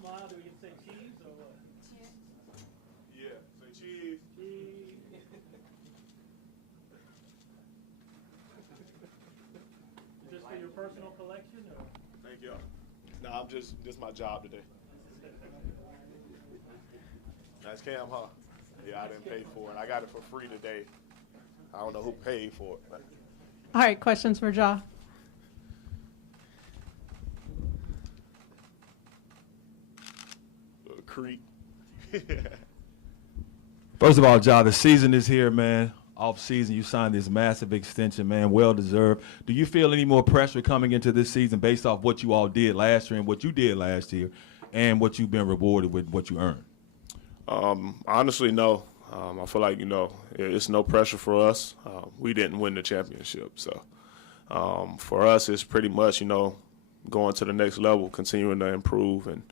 smile, do you say cheese or what? Yeah, say cheese. Cheese. Is this for your personal collection or? Thank y'all. Nah, this is my job today. That's Cam, huh? Yeah, I didn't pay for it. I got it for free today. I don't know who paid for it. But. All right, questions for Ja? Creek. First of all, Ja, the season is here, man. Off-season, you signed this massive extension, man, well-deserved. Do you feel any more pressure coming into this season based off what you all did last year and what you did last year and what you've been rewarded with what you earned? Honestly, no. I feel like, it's no pressure for us. We didn't win the championship. So for us, it's pretty much, going to the next level, continuing to improve and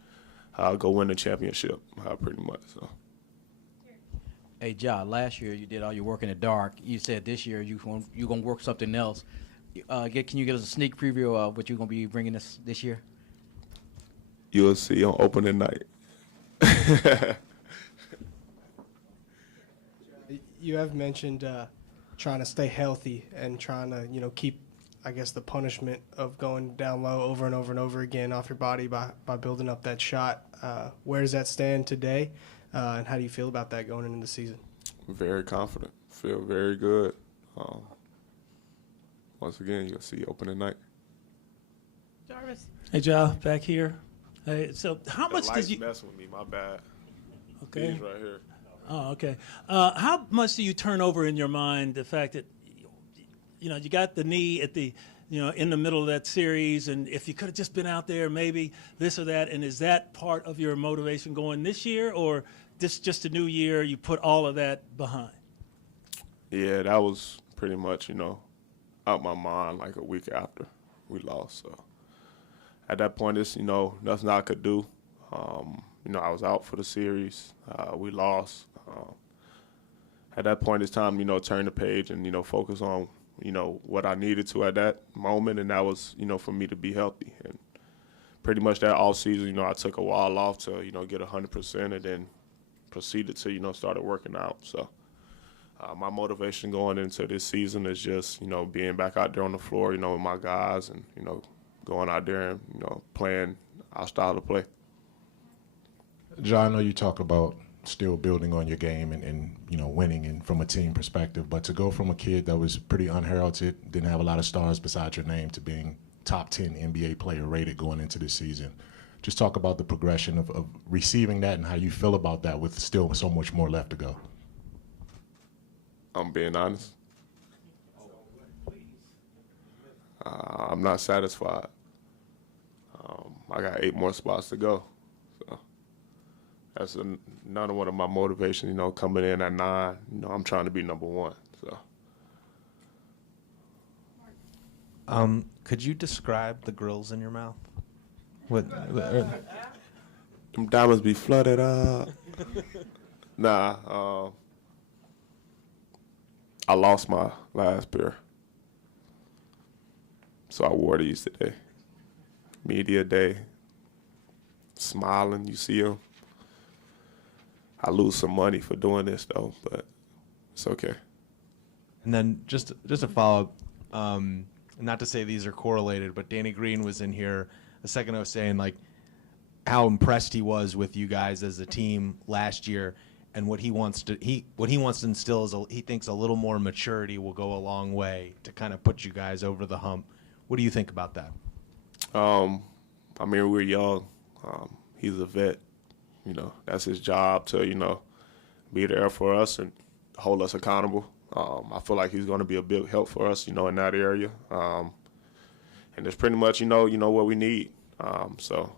go win the championship, pretty much. So. Hey, Ja, last year you did all your work in the dark. You said this year you're going to work something else. Can you give us a sneak preview of what you're going to be bringing us this year? You'll see on opening night. You have mentioned trying to stay healthy and trying to, keep, I guess, the punishment of going down low over and over and over again off your body by building up that shot. Where does that stand today, and how do you feel about that going into the season? Very confident. Feel very good. Once again, you'll see opening night. Jarvis. Hey, Ja, back here. Hey, so how much does you? Mess with me? My bad. Okay. He's right here. Oh, okay. How much do you turn over in your mind the fact that, you got the knee at the, in the middle of that series, and if you could have just been out there, maybe this or that, and is that part of your motivation going this year, or this just a new year, you put all of that behind? Yeah, that was pretty much, out my mind like a week after we lost. So at that point, it's, nothing I could do. I was out for the series. We lost. At that point, it's time, turn the page and, focus on, what I needed to at that moment, and that was, for me to be healthy. And pretty much that all season, I took a while off to, get 100% and then proceeded to, started working out. So my motivation going into this season is just, being back out there on the floor, with my guys and, going out there and, playing our style of play. Ja, I know you talk about still building on your game and winning and from a team perspective, but to go from a kid that was pretty unheralded, didn't have a lot of stars beside your name, to being top 10 NBA player rated going into this season, just talk about the progression of receiving that and how you feel about that with still so much more left to go. I'm being honest. I'm not satisfied. I got 8 more spots to go. That's another one of my motivations, coming in at 9. I'm trying to be number 1. So. Could you describe the grills in your mouth? What? Them diamonds be flooded up. Nah. I lost my last pair, so I wore these today. Media day. Smiling, you see them. I lose some money for doing this, though, but it's okay. And then just a follow-up, not to say these are correlated, but Danny Green was in here a second ago saying, like, how impressed he was with you guys as a team last year, and what he wants to instill is he thinks a little more maturity will go a long way to kind of put you guys over the hump. What do you think about that? We're young. He's a vet. That's his job to, be there for us and hold us accountable. I feel like he's going to be a big help for us, in that area. And it's pretty much, what we need. So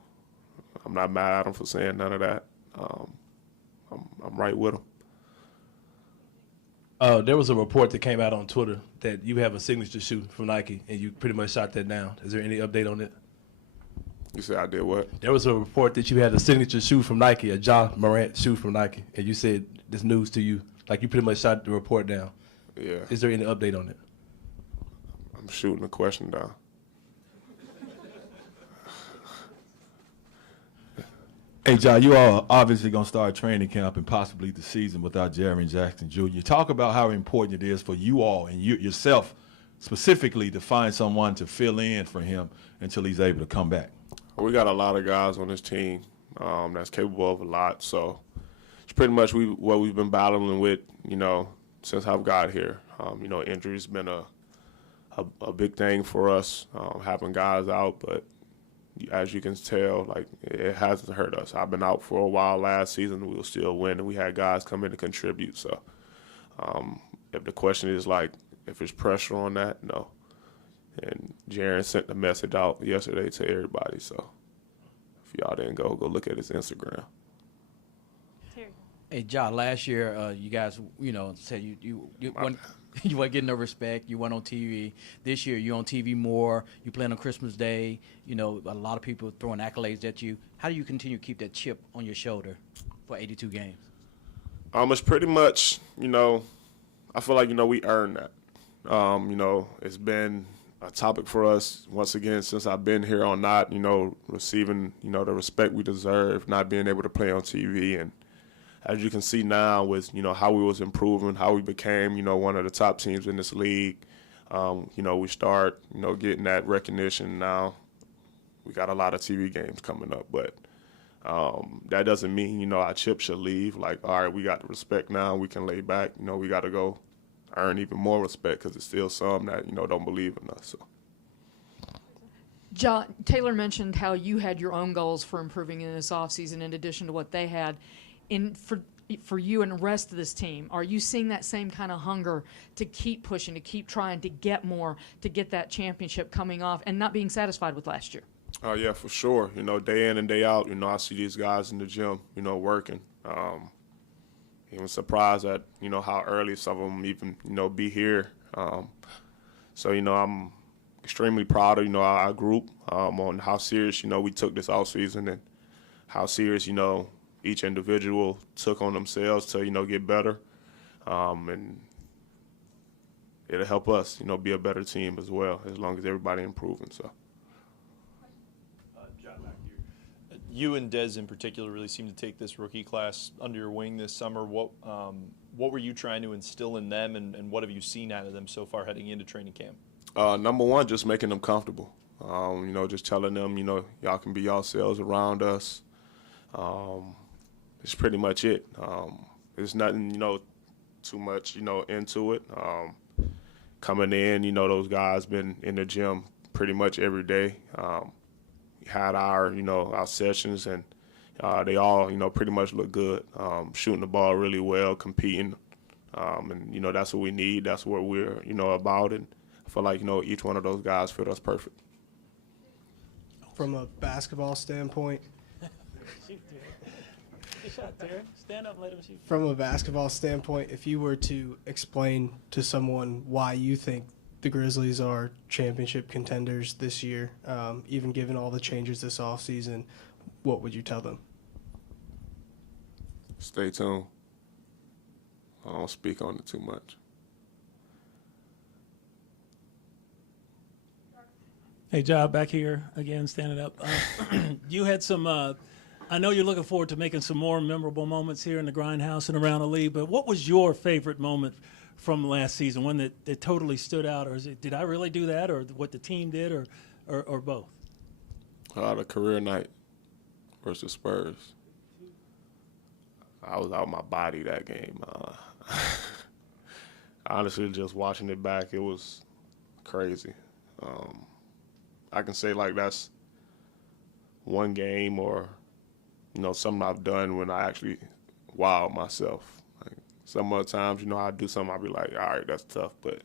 I'm not mad at him for saying none of that. I'm right with him. There was a report that came out on Twitter that you have a signature shoe from Nike, and you pretty much shot that down. Is there any update on it? You said I did what? There was a report that you had a signature shoe from Nike, a Ja Morant shoe from Nike, and you said this news to you, like you pretty much shot the report down. Yeah. Is there any update on it? I'm shooting the question down. Hey, John, you all obviously going to start training camp and possibly the season without Jaren Jackson Jr. Talk about how important it is for you all and yourself specifically to find someone to fill in for him until he's able to come back. We got a lot of guys on this team that's capable of a lot. So it's pretty much what we've been battling with, since I've got here. Injury's been a big thing for us, having guys out, but as you can tell, like, it hasn't hurt us. I've been out for a while last season. We were still winning. We had guys come in to contribute. So if the question is, like, if there's pressure on that, no. And Jaren sent the message out yesterday to everybody. So if y'all didn't go look at his Instagram. Hey, Ja, last year you guys, said you weren't getting no respect. You weren't on TV. This year you're on TV more. You playing on Christmas Day. A lot of people throwing accolades at you. How do you continue to keep that chip on your shoulder for 82 games? It's pretty much, I feel like, we earned that. It's been a topic for us, once again, since I've been here on not, receiving, the respect we deserve, not being able to play on TV. And as you can see now with, how we was improving, how we became, one of the top teams in this league, we start, getting that recognition now. We got a lot of TV games coming up, but that doesn't mean, our chip should leave. Like, all right, we got the respect now. We can lay back. We got to go earn even more respect because there's still some that, don't believe in us. So. John, Taylor mentioned how you had your own goals for improving in this offseason in addition to what they had. For you and the rest of this team, are you seeing that same kind of hunger to keep pushing, to keep trying to get more, to get that championship coming off and not being satisfied with last year? Oh, yeah, for sure. Day in and day out, I see these guys in the gym, working. Even surprised at, how early some of them even, be here. So, I'm extremely proud of, our group on how serious, we took this offseason and how serious, each individual took on themselves to, get better. And it'll help us, be a better team as well, as long as everybody improving. So. You and Dez in particular really seem to take this rookie class under your wing this summer. What were you trying to instill in them, and what have you seen out of them so far heading into training camp? Number one, just making them comfortable. Just telling them, y'all can be yourselves around us. It's pretty much it. There's nothing, too much, into it. Coming in, those guys been in the gym pretty much every day. Had our, our sessions, and they all, pretty much look good. Shooting the ball really well, competing, and that's what we need. That's what we're, about, and I feel like, each one of those guys fit us perfect. From a basketball standpoint. Good shot, Terry. Stand up and let him shoot. From a basketball standpoint, if you were to explain to someone why you think the Grizzlies are championship contenders this year, even given all the changes this offseason, what would you tell them? Stay tuned. I don't speak on it too much. Hey, Ja, back here again, standing up. You had some, I know you're looking forward to making some more memorable moments here in the Grindhouse and around the league, but what was your favorite moment from last season, one that totally stood out, or did I really do that, or what the team did, or both? The career night versus Spurs. I was out my body that game. Honestly, just watching it back, it was crazy. I can say, like, that's one game or, something I've done when I actually wowed myself. Like, some other times, I do something, I'll be like, all right, that's tough. But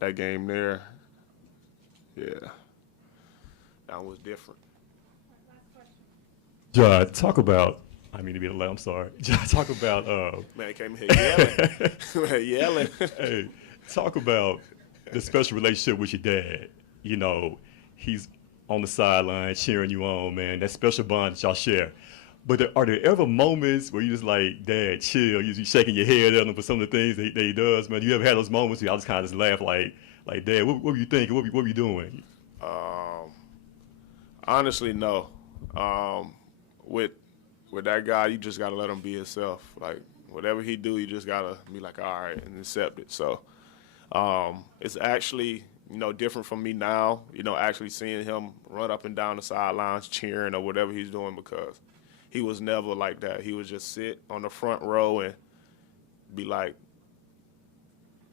that game there, yeah, that was different. Ja, talk about, I mean to be loud, I'm sorry. Ja, talk about. Man, came here yelling. Yelling. Hey, talk about the special relationship with your dad. He's on the sideline cheering you on, man. That special bond that y'all share. But are there ever moments where you just like, Dad, chill, you shaking your head at him for some of the things that he does, man? You ever had those moments where y'all just kind of just laugh like Dad, what were you thinking? What were you doing? Honestly, no. With with that guy, you just gotta let him be himself. Like whatever he do, you just gotta be like, all right, and accept it. So it's actually, different from me now. Actually seeing him run up and down the sidelines cheering or whatever he's doing, because he was never like that. He would just sit on the front row and be like,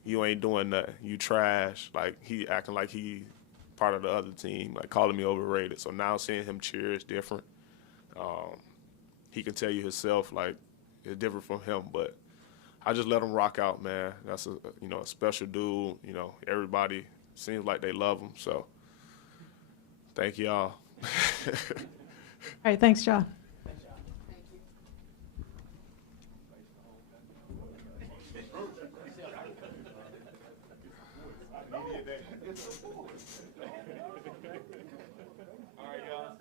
you ain't doing nothing. You trash. Like he acting like he part of the other team, like calling me overrated. So now seeing him cheer is different. He can tell you himself, like, it's different from him, but I just let him rock out, man. That's a special dude. Everybody seems like they love him. So thank y'all. All right, thanks, Ja. All right, y'all.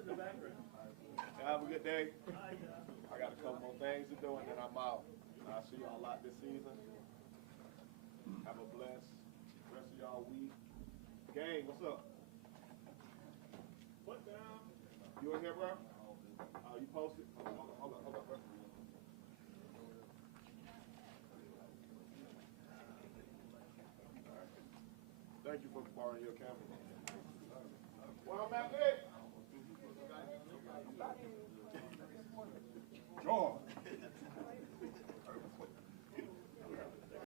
Have a good day. I got a couple more things to do, and then I'm out. I'll see y'all a lot this season. Have a blessed rest of y'all week. Gang, what's up? What down? You in here, bro? You posted? Hold up, bro. Thank you for borrowing your camera.